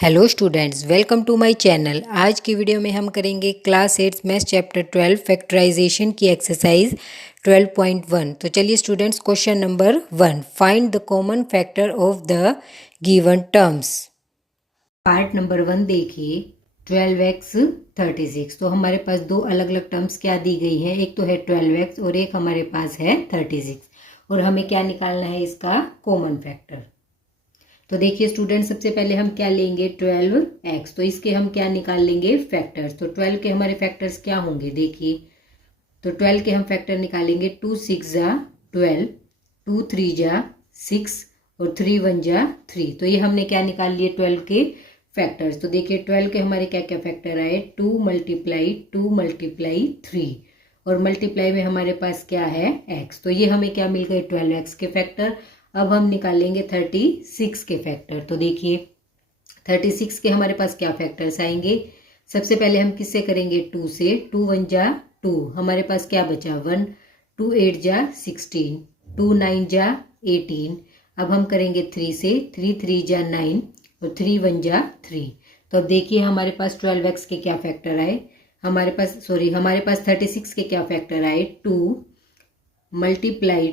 Hello students, welcome to my channel. आज की video में हम करेंगे क्लास 8 मैथ्स चैप्टर 12 फैक्टराइजेशन की एक्सरसाइज 12.1। तो चलिए students, question number 1, find the common factor of the given terms. Part number 1 देखिए, 12x 36। तो हमारे पास दो अलग अलग टर्म्स क्या दी गई है, एक तो है 12x और एक हमारे पास है 36, और हमें क्या निकालना है, इसका कॉमन फैक्टर। तो देखिए स्टूडेंट, सबसे पहले हम क्या लेंगे, 12x। तो इसके हम क्या निकाल लेंगे, फैक्टर्स। तो 12 के हमारे फैक्टर्स क्या होंगे, देखिए। तो 12 के हम फैक्टर निकालेंगे, 2 6 जा 12, 2 3 जा 6 और 3 1 जा 3। तो ये हमने क्या निकाल लिए, 12 के फैक्टर्स। तो देखिए 12 के हमारे क्या क्या फैक्टर आए, 2 मल्टीप्लाई 3 और मल्टीप्लाई में हमारे पास क्या है, x। तो ये हमें क्या मिल गए, 12x के फैक्टर। अब हम निकालेंगे 36 के फैक्टर। तो देखिए 36 के हमारे पास क्या फैक्टर्स आएंगे, सबसे पहले हम किससे करेंगे, 2 से। 2 1 जा 2, हमारे पास क्या बचा 1, 2 8 जा 16, 2 9 जा 18। अब हम करेंगे 3 से, 3 3 जा 9 और 3 1 जा 3। तो अब देखिए हमारे पास 12x के क्या फैक्टर आए, हमारे पास 36 के क्या फैक्टर आए, 2 मल्टीप्लाई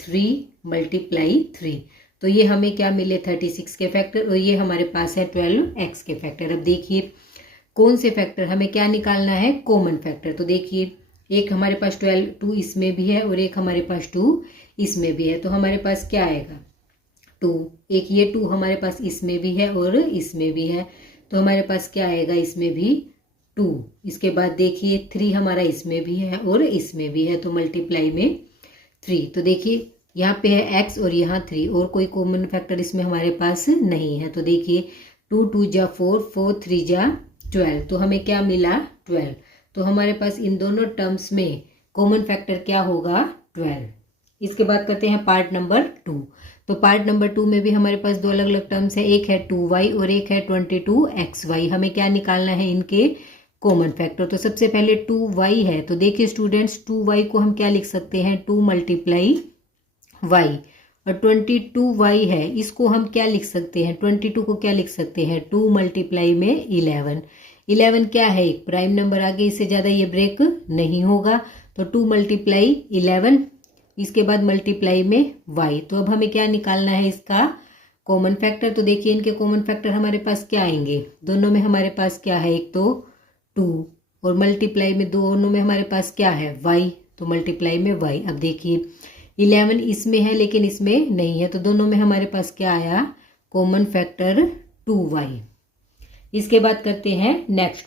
3 तो ये हमें क्या मिले, 36 के फैक्टर, और ये हमारे पास है 12x के फैक्टर। अब देखिए कौन से फैक्टर हमें क्या निकालना है, कॉमन फैक्टर। तो देखिए एक हमारे पास 2 इसमें भी है और एक हमारे पास 2 इसमें भी है। तो हमारे पास क्या आएगा, 2, एक ये 2 हमारे पास इसमें भी है और इसमें भी है। तो हमारे पास क्या आएगा, इसमें भी 2। इसके बाद देखिए 3 हमारा इसमें भी है और इसमें भी है, तो मल्टीप्लाई में 3। तो देखिए यहाँ पे है x और यहाँ 3, और कोई कॉमन फैक्टर इसमें हमारे पास नहीं है। तो देखिए 2 2 जा 4, 4 3 जा 12। तो हमें क्या मिला, 12। तो हमारे पास इन दोनों टर्म्स में कॉमन फैक्टर क्या होगा, 12। इसके बाद करते हैं पार्ट नंबर 2। तो पार्ट नंबर 2 में भी हमारे पास दो अलग अलग टर्म्स है, एक है 2y और एक है 22xy। हमें क्या निकालना है, इनके कॉमन फैक्टर। तो सबसे पहले 2y है, तो देखिए स्टूडेंट्स 2y को हम क्या लिख सकते हैं, 2 मल्टीप्लाई y। और 22y है, इसको हम क्या लिख सकते हैं, 22 को क्या लिख सकते हैं, 2 मल्टीप्लाई में 11। 11 क्या है, एक प्राइम नंबर, आगे इससे ज़्यादा ये ब्रेक नहीं होगा। तो 2 मल्टीप्लाई 11, इसके बाद मल्टीप्लाई में y। तो अब हमें क्या निकालना है, इसका कॉमन फैक्टर। तो देखिए इनके कॉमन फैक्टर हमारे पास क्या आएंगे, दोनों में हमारे पास क्या है, एक तो 2 और मल्टीप्लाई में दोनों में हमारे पास क्या है, y। तो मल्टीप्लाई में y। अब देखिए 11 इसमें है लेकिन इसमें नहीं है, तो दोनों में हमारे पास क्या आया, कॉमन फैक्टर 2y। इसके बाद करते हैं नेक्स्ट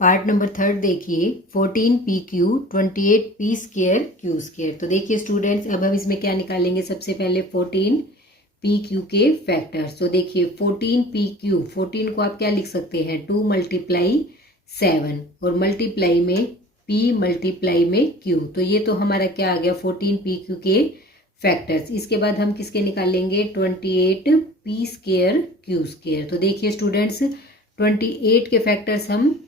पार्ट नंबर 3 देखिए, 14pq 28p square q square. तो देखिए स्टूडेंट्स, अब हम इसमें क्या निकालेंगे, सबसे पहले 14pq के फैक्टर्स। तो देखिए 14pq, 14 को आप क्या लिख सकते हैं, 2 मल्टीप्लाई 7 और मल्टीप्लाई में p मल्टीप्लाई में q। तो ये तो हमारा क्या आ गया, 14pq के फैक्टर्स। इसके बाद हम किसके निकालेंगे, 28p स्क्वायर q स्क्वायर। तो देखिए स्टूडेंट्स 28 के फैक्टर्स हम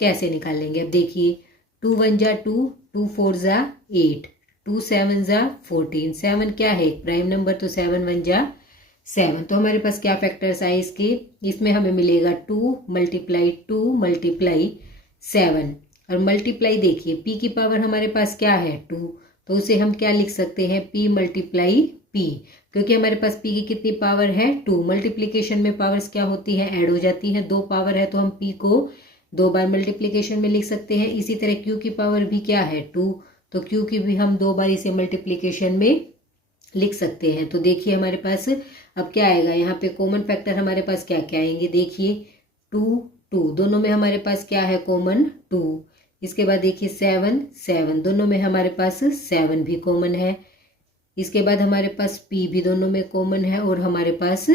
कैसे निकालेंगे, अब देखिए 2 1 जा 2, 2 4 जा 8, 2 7 जा 14। 7 क्या है, एक प्राइम नंबर, तो 7 1 जा 7। तो हमारे पास क्या फैक्टर्स आए इसके, इसमें हमें मिलेगा 2 मल्टीप्लाई 7 और मल्टीप्लाई देखिए p की पावर हमारे पास क्या है, 2। तो उसे हम क्या लिख सकते हैं, p मल्टीप्लाई p, क्योंकि हमारे पास p की कितनी पावर है, 2। मल्टीप्लीकेशन में पावर्स क्या होती है, ऐड हो जाती है, 2 पावर है तो हम p को 2 बार मल्टीप्लीकेशन में लिख सकते हैं। इसी तरह q की पावर भी क्या है, 2। तो q की भी हम 2 बार इसे मल्टीप्लीकेशन में लिख सकते हैं। तो देखिए हमारे पास अब क्या आएगा, यहाँ पे कॉमन फैक्टर हमारे पास क्या क्या आएंगे, देखिए 2 2, दोनों में हमारे पास क्या है, कॉमन 2। इसके बाद देखिए 7 7, दोनों में हमारे पास 7 भी कॉमन है। इसके बाद हमारे पास p भी दोनों में कॉमन है और हमारे पास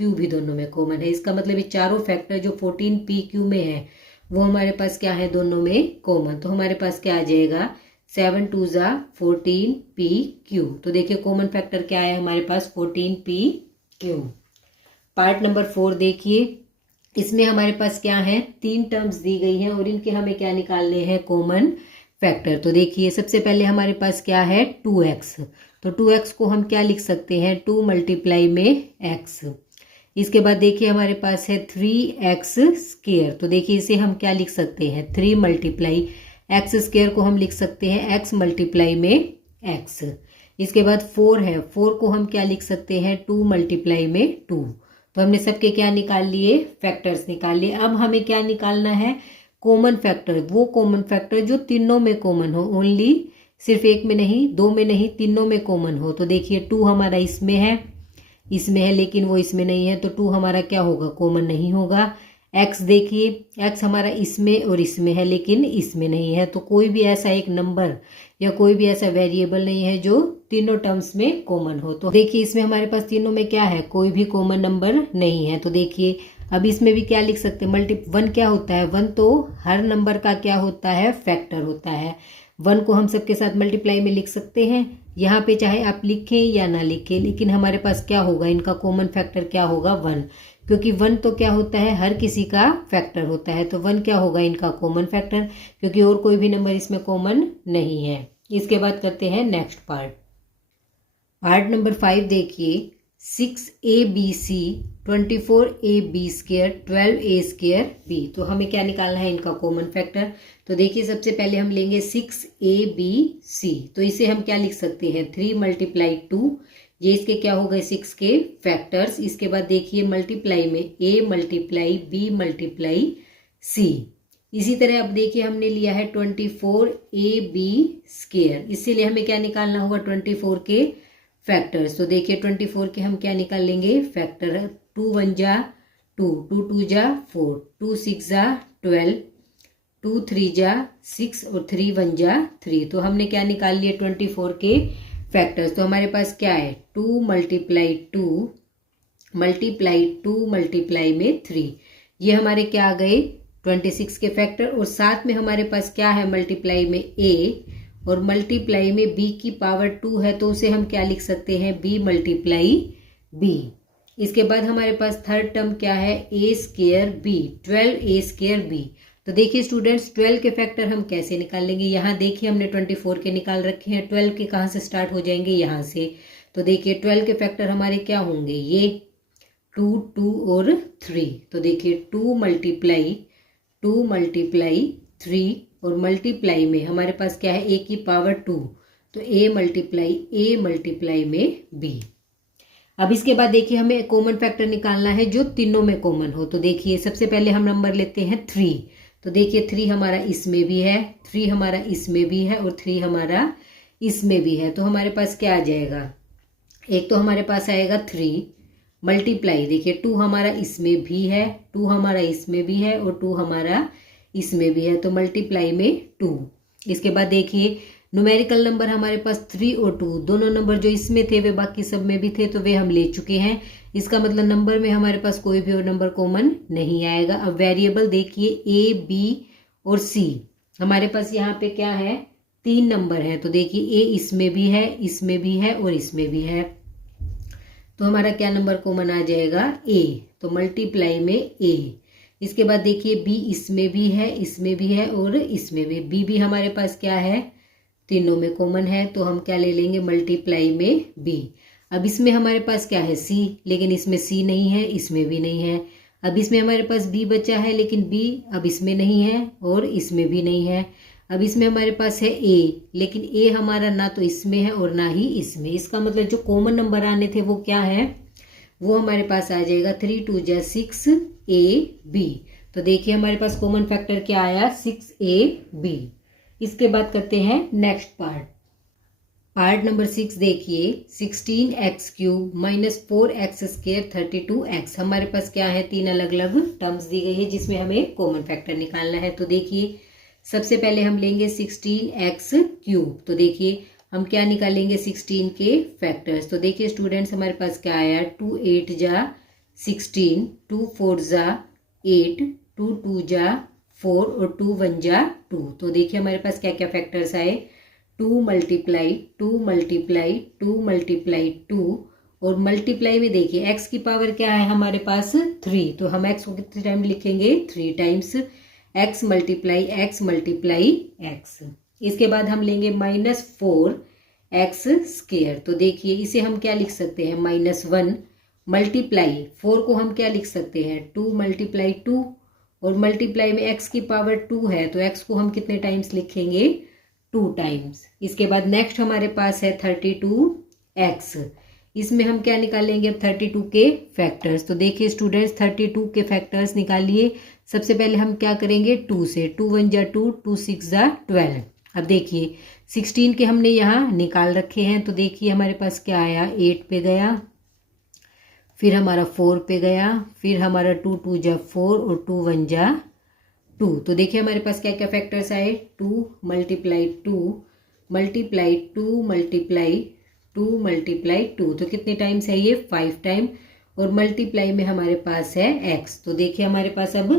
q भी दोनों में कॉमन है। इसका मतलब ये चारों फैक्टर जो 14pq में है वो हमारे पास क्या है, दोनों में कॉमन। तो हमारे पास क्या आ जाएगा, 7 2 जा 14pq। तो देखिए कॉमन फैक्टर क्या है हमारे पास, 14pq। पार्ट नंबर 4 देखिए, इसमें हमारे पास क्या है, 3 टर्म्स दी गई हैं और इनके हमें क्या निकालने हैं, कॉमन फैक्टर। तो देखिए सबसे पहले हमारे पास क्या है, 2x। तो 2x को हम क्या लिख सकते हैं, 2 मल्टीप्लाई में x। इसके बाद देखिए हमारे पास है 3x स्क्वायर, तो देखिए इसे हम क्या लिख सकते हैं, 3 मल्टीप्लाई एक्स स्क्वायर को हम लिख सकते हैं x मल्टीप्लाई में x। इसके बाद 4 है, 4 को हम क्या लिख सकते हैं, 2 मल्टीप्लाई में 2। तो हमने सबके क्या निकाल लिए, फैक्टर्स निकाल लिए। अब हमें क्या निकालना है, कॉमन फैक्टर, वो कॉमन फैक्टर जो तीनों में कॉमन हो, ओनली सिर्फ एक में नहीं, दो में नहीं, तीनों में कॉमन हो। तो देखिए 2 हमारा इसमें है लेकिन वो इसमें नहीं है, तो 2 हमारा क्या होगा, कॉमन नहीं होगा। x देखिए, x हमारा इसमें और इसमें है लेकिन इसमें नहीं है, तो कोई भी ऐसा एक नंबर या कोई भी ऐसा वेरिएबल नहीं है जो तीनों टर्म्स में कॉमन हो। तो देखिए इसमें हमारे पास तीनों में क्या है, कोई भी कॉमन नंबर नहीं है। तो देखिए अब इसमें भी क्या लिख सकते हैं, वन क्या होता है, वन तो हर नंबर का क्या होता है, फैक्टर होता है। वन को हम सबके साथ मल्टीप्लाई में लिख सकते हैं, यहाँ पे चाहे आप लिखें या ना लिखें, लेकिन हमारे पास क्या होगा, इनका कॉमन फैक्टर क्या होगा, 1, क्योंकि 1 तो क्या होता है, हर किसी का फैक्टर होता है। तो 1 क्या होगा, इनका कॉमन फैक्टर, क्योंकि और कोई भी नंबर इसमें कॉमन नहीं है। इसके बाद करते हैं नेक्स्ट पार्ट नंबर 5 देखिए, 6abc 24ab square 12a square b। तो हमें क्या निकालना है, इनका कॉमन फैक्टर। तो देखिए सबसे पहले हम लेंगे 6abc, तो इसे हम क्या लिख सकते हैं, 3 मल्टीप्लाई 2, ये इसके क्या हो गए, 6 के फैक्टर्स। इसके बाद देखिए मल्टीप्लाई में a multiply b multiply c। इसी तरह अब देखिए हमने लिया है 24ab स्क्वायर, इसीलिए हमें क्या निकालना होगा, 24 के फैक्टर्स। तो देखिए 24 के हम क्या निकाल लेंगे, फैक्टर, 2 1 जा 2, 2 2 जा 4, 2 6 जा 12, 2 3 जा 6 और 3 1 जा 3। तो हमने क्या निकाल लिए, 24 के फैक्टर्स। तो हमारे पास क्या है, 2 मल्टीप्लाई 2 मल्टीप्लाई 2 मल्टीप्लाई में 3, ये हमारे क्या आ गए, 26 के फैक्टर। और साथ में हमारे पास क्या है, मल्टीप्लाई में a और मल्टीप्लाई में b की पावर 2 है, तो उसे हम क्या लिख सकते हैं, b मल्टीप्लाई b। इसके बाद हमारे पास थर्ड टर्म क्या है, a square b 12a square b। तो देखिए स्टूडेंट्स 12 के फैक्टर हम कैसे निकाल लेंगे, यहाँ देखिए हमने 24 के निकाल रखे हैं, 12 के कहाँ से स्टार्ट हो जाएंगे, यहाँ से। तो देखिए 12 के फैक्टर हमारे क्या होंगे, ये 2 2 और 3। तो देखिए 2 मल्टीप्लाई 3 और मल्टीप्लाई में हमारे पास क्या है, a की पावर 2, तो a मल्टीप्लाई में b। अब इसके बाद देखिए हमें कॉमन फैक्टर निकालना है जो तीनों में कॉमन हो। तो देखिए सबसे पहले हम नंबर लेते हैं 3, तो देखिए 3 हमारा इसमें भी है, 3 हमारा इसमें भी है और 3 हमारा इसमें भी है। तो हमारे पास क्या आ जाएगा, एक तो हमारे पास आएगा 3 मल्टीप्लाई, देखिए 2 हमारा इसमें भी है, 2 हमारा इसमें भी है और 2 हमारा इसमें भी है, तो मल्टीप्लाई में 2। इसके बाद देखिए न्यूमेरिकल नंबर हमारे पास 3 और 2, दोनों नंबर जो इसमें थे वे बाकी सब में भी थे, तो वे हम ले चुके हैं। इसका मतलब नंबर में हमारे पास कोई भी और नंबर कॉमन नहीं आएगा। अब वेरिएबल देखिए a b और c, हमारे पास यहाँ पे क्या है, 3 नंबर है। तो देखिए a इसमें भी है, इसमें भी है और इसमें भी है, तो हमारा क्या नंबर कॉमन आ जाएगा, a। तो मल्टीप्लाई में a। इसके बाद देखिए b इसमें भी है, इसमें भी है और इसमें भी, b भी हमारे पास क्या है, तीनों में कॉमन है, तो हम क्या ले लेंगे, मल्टीप्लाई में b। अब इसमें हमारे पास क्या है, c, लेकिन इसमें c नहीं है, इसमें भी नहीं है। अब इसमें हमारे पास b बचा है, लेकिन b अब इसमें नहीं है और इसमें भी नहीं है। अब इसमें हमारे पास है a, लेकिन a हमारा ना तो इसमें है और ना ही इसमें। इसका मतलब जो कॉमन नंबर आने थे वो क्या है, वो हमारे पास आ जाएगा 3 2 जा 6ab। तो देखिए हमारे पास कॉमन फैक्टर क्या आया, 6ab। इसके बाद करते हैं नेक्स्ट पार्ट नंबर 6 देखिए, 16x³ minus 4x square 32x। हमारे पास क्या है, 3 अलग अलग टर्म्स दी गई है जिसमें हमें कॉमन फैक्टर निकालना है। तो देखिए सबसे पहले हम लेंगे 16x³। तो देखिए हम क्या निकालेंगे, 16 के फैक्टर्स। तो देखिए स्टूडेंट्स हमारे पास क्या आया, 2 8 जा 16, 2 4 जा 8, 2 2 जा 4 और 2 1 जा 2। तो देखिए हमारे पास क्या क्या फैक्टर्स आए, 2 मल्टीप्लाई 2 मल्टीप्लाई 2 मल्टीप्लाई 2 और मल्टीप्लाई में देखिए x की पावर क्या है हमारे पास, 3। तो हम x को कितने टाइम लिखेंगे, 3 टाइम्स, x मल्टीप्लाई x। इसके बाद हम लेंगे -4x स्क्वायर। तो देखिए इसे हम क्या लिख सकते हैं, -1 मल्टीप्लाई 4 को हम क्या लिख सकते हैं 2 मल्टीप्लाई 2 और मल्टीप्लाई में x की पावर 2 है तो x को हम कितने टाइम्स लिखेंगे 2 टाइम्स। इसके बाद नेक्स्ट हमारे पास है 32x। इसमें हम क्या निकालेंगे अब 32 के फैक्टर्स। तो देखिए स्टूडेंट्स 32 के फैक्टर्स निकालिए। सबसे पहले हम क्या करेंगे 2 से, 2 1 जा 2, 2 6 जा 12। अब देखिए 16 के हमने यहाँ निकाल रखे हैं तो देखिए हमारे पास क्या आया 8 पे गया, फिर हमारा 4 पे गया, फिर हमारा 2 2 जा 4 और 2 1 जा 2। तो देखिए हमारे पास क्या क्या फैक्टर्स आए 2 मल्टीप्लाई 2 मल्टीप्लाई 2 मल्टीप्लाई 2 मल्टीप्लाई 2। तो कितने टाइम्स है ये 5 टाइम और मल्टीप्लाई में हमारे पास है x। तो देखिए हमारे पास अब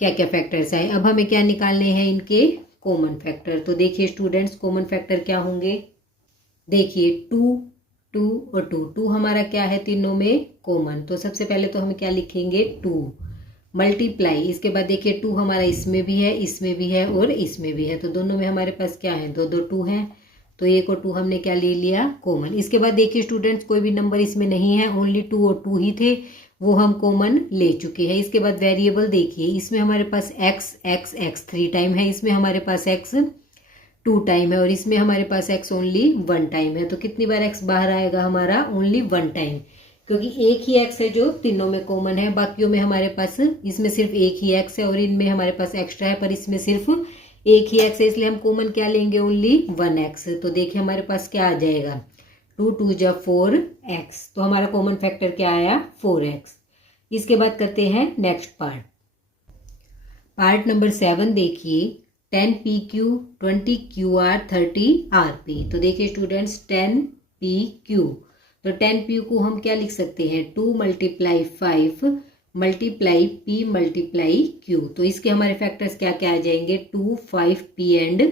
क्या क्या फैक्टर्स आए। अब हमें क्या निकालने हैं इनके कॉमन फैक्टर। तो देखिए स्टूडेंट्स कॉमन फैक्टर क्या होंगे, देखिए 2 2 और 2, 2 हमारा क्या है तीनों में कॉमन। तो सबसे पहले तो हम क्या लिखेंगे 2 मल्टीप्लाई, इसके बाद देखिए 2 हमारा इसमें भी है, इसमें भी है और इसमें भी है। तो दोनों में हमारे पास क्या है 2 2 2 हैं तो 1 और 2 हमने क्या ले लिया कॉमन। इसके बाद देखिए स्टूडेंट्स कोई भी नंबर इसमें नहीं है, ओनली 2 और 2 ही थे, वो हम कॉमन ले चुके हैं। इसके बाद वेरिएबल देखिए इसमें हमारे पास x 3 टाइम है, इसमें हमारे पास x 2 टाइम है और इसमें हमारे पास x ओनली 1 टाइम है। तो कितनी बार x बाहर आएगा हमारा ओनली 1 टाइम, क्योंकि एक ही x है जो तीनों में कॉमन है, बाकियों में हमारे पास इसमें सिर्फ एक ही x है और इनमें हमारे पास एक्स्ट्रा है पर इसमें सिर्फ एक ही x है, इसलिए हम कॉमन क्या लेंगे ओनली 1x। तो देखिए हमारे पास क्या आ जाएगा 2 2 जा 4x। तो हमारा कॉमन फैक्टर क्या आया 4x। इसके बाद करते हैं नेक्स्ट पार्ट नंबर 7। देखिए 10pq 20qr 30rp। तो देखिए स्टूडेंट्स 10pq, तो 10pq को हम क्या लिख सकते हैं 2 multiply 5 multiply p multiply q। तो इसके हमारे फैक्टर्स क्या क्या आ जाएंगे 2 5 p एंड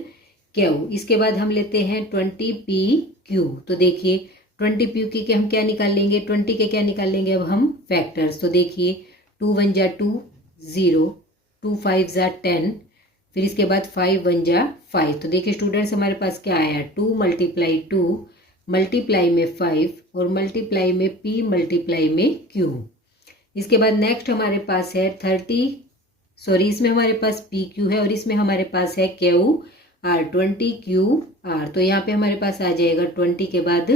q। इसके बाद हम लेते हैं 20pq। तो देखिए 20pq के हम क्या निकाल लेंगे 20 के क्या निकाल लेंगे अब हम फैक्टर्स। तो देखिए 2 1 जा 2 0, 2 5 जा 10, फिर इसके बाद 5 1 जा 5। तो देखिए स्टूडेंट्स हमारे पास क्या आया 2 मल्टीप्लाई 2 मल्टीप्लाई में 5 और मल्टीप्लाई में p मल्टीप्लाई में q। इसके बाद नेक्स्ट हमारे पास है इसमें हमारे पास pq है और इसमें हमारे पास है qr 20qr। तो यहाँ पे हमारे पास आ जाएगा 20 के बाद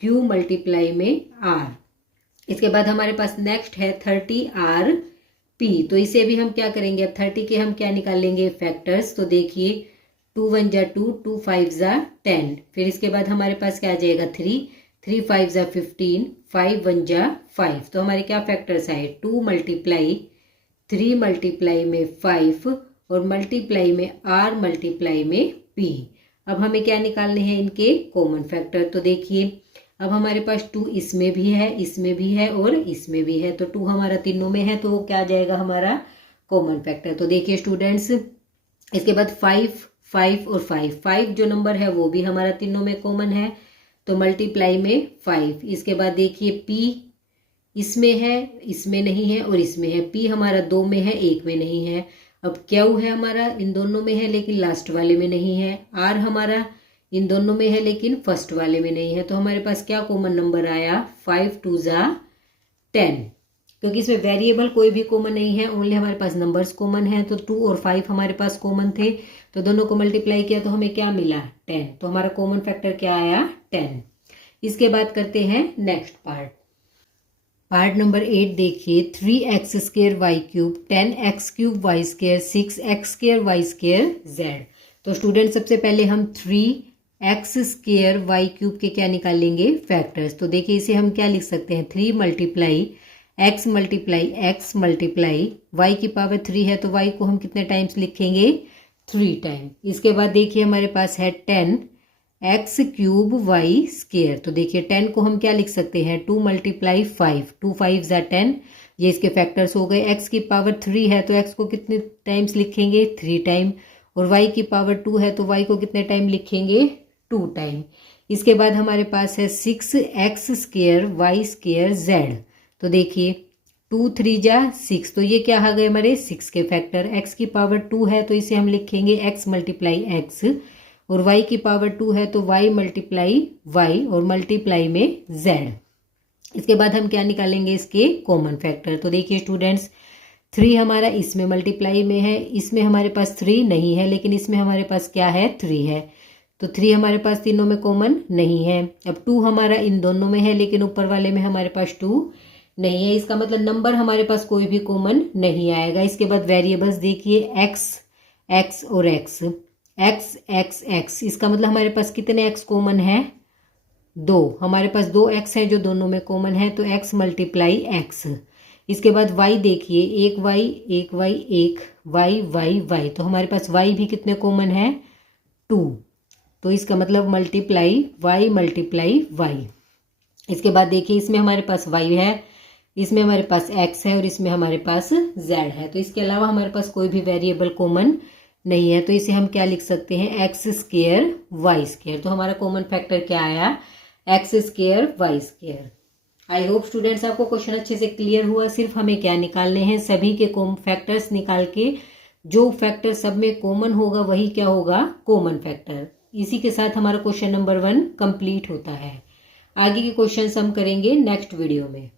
q मल्टीप्लाई में r। इसके बाद हमारे पास नेक्स्ट है 30rp। तो इसे भी हम क्या करेंगे अब 30 के हम क्या निकालेंगे फैक्टर्स। तो देखिए 2 1 जा 2, 2 5 जा 10, फिर इसके बाद हमारे पास क्या आ जाएगा 3 3 5 जा 15, 5 1 जा 5। तो हमारे क्या फैक्टर्स आए 2 मल्टीप्लाई 3 मल्टीप्लाई में 5 और मल्टीप्लाई में r मल्टीप्लाई में p। अब हमें क्या निकालने हैं इनके कॉमन फैक्टर। तो देखिए अब हमारे पास 2 इसमें भी है, इसमें भी है और इसमें भी है, तो 2 हमारा तीनों में है तो वो क्या आ जाएगा हमारा कॉमन फैक्टर। तो देखिए स्टूडेंट्स इसके बाद 5 5 और 5 जो नंबर है वो भी हमारा तीनों में कॉमन है तो मल्टीप्लाई में 5। इसके बाद देखिए p इसमें है, इसमें नहीं है और इसमें है, p हमारा 2 में है 1 में नहीं है। अब q है हमारा इन दोनों में है लेकिन लास्ट वाले में नहीं है, r हमारा इन दोनों में है लेकिन फर्स्ट वाले में नहीं है। तो हमारे पास क्या कॉमन नंबर आया 5 2 जा 10, क्योंकि इसमें वेरिएबल कोई भी कॉमन नहीं है, ओनली हमारे पास नंबर्स कॉमन है। तो 2 और 5 हमारे पास कॉमन थे तो दोनों को मल्टीप्लाई किया तो हमें क्या मिला 10। तो हमारा कॉमन फैक्टर क्या आया 10। इसके बाद करते हैं नेक्स्ट पार्ट नंबर 8। देखिए 3x square y cube 10x cube y square 6x square y square z। तो स्टूडेंट सबसे पहले हम 3x स्क्वायर वाई क्यूब के क्या निकालेंगे फैक्टर्स। तो देखिए इसे हम क्या लिख सकते हैं 3 मल्टीप्लाई x मल्टीप्लाई y की पावर 3 है तो y को हम कितने टाइम्स लिखेंगे 3 टाइम। इसके बाद देखिए हमारे पास है 10x क्यूब वाई स्क्वायर। तो देखिए 10 को हम क्या लिख सकते हैं 2 मल्टीप्लाई 5, 2 5 जा 10, ये इसके फैक्टर्स हो गए। x की पावर 3 है तो x को कितने टाइम्स लिखेंगे 3 टाइम और y की पावर 2 है तो y को कितने टाइम लिखेंगे 2 टाइम। इसके बाद हमारे पास है 6x square y square z। तो देखिए 2 3 जा 6, तो ये क्या आ गए हमारे 6 के फैक्टर। x की पावर 2 है तो इसे हम लिखेंगे x मल्टीप्लाई x और y की पावर 2 है तो y मल्टीप्लाई y और मल्टीप्लाई में z। इसके बाद हम क्या निकालेंगे, इसके कॉमन फैक्टर। तो देखिए स्टूडेंट्स 3 हमारा इसमें मल्टीप्लाई में है, इसमें हमारे पास 3 नहीं है, लेकिन इसमें हमारे पास क्या है, 3 है। तो 3 हमारे पास तीनों में कॉमन नहीं है। अब 2 हमारा इन दोनों में है, लेकिन ऊपर वाले में हमारे पास 2 नहीं है। इसका मतलब नंबर हमारे पास कोई भी कॉमन नहीं आएगा। इसके बाद वेरिएबल्स देखिए एक्स, एक्स और एक्स, एक्स एक्स एक्स, इसका मतलब हमारे पास कितने एक्स कॉमन है, 2। हमारे पास 2 एक्स है जो दोनों में कॉमन है, तो एक्स मल्टीप्लाई एक्स। इसके बाद वाई देखिए, एक वाई एक वाई एक वाई वाई वाई, तो हमारे पास वाई भी कितने कॉमन है, 2। तो इसका मतलब मल्टीप्लाई वाई मल्टीप्लाई वाई। इसके बाद देखिए इसमें हमारे पास वाई है, इसमें हमारे पास एक्स है और इसमें हमारे पास जेड है। तो इसके अलावा हमारे पास कोई भी वेरिएबल कॉमन नहीं है, तो इसे हम क्या लिख सकते हैं, एक्स स्क्वायर वाई स्क्वायर। तो हमारा कॉमन फैक्टर क्या आया, x square y square. I hope students आपको क्वेश्चन अच्छे से क्लियर हुआ। सिर्फ हमें क्या निकालने हैं, सभी के फैक्टर्स निकाल के जो फैक्टर सब में कॉमन होगा वही क्या होगा, कॉमन फैक्टर। इसी के साथ हमारा क्वेश्चन नंबर 1 कंप्लीट होता है। आगे के क्वेश्चन हम करेंगे नेक्स्ट वीडियो में।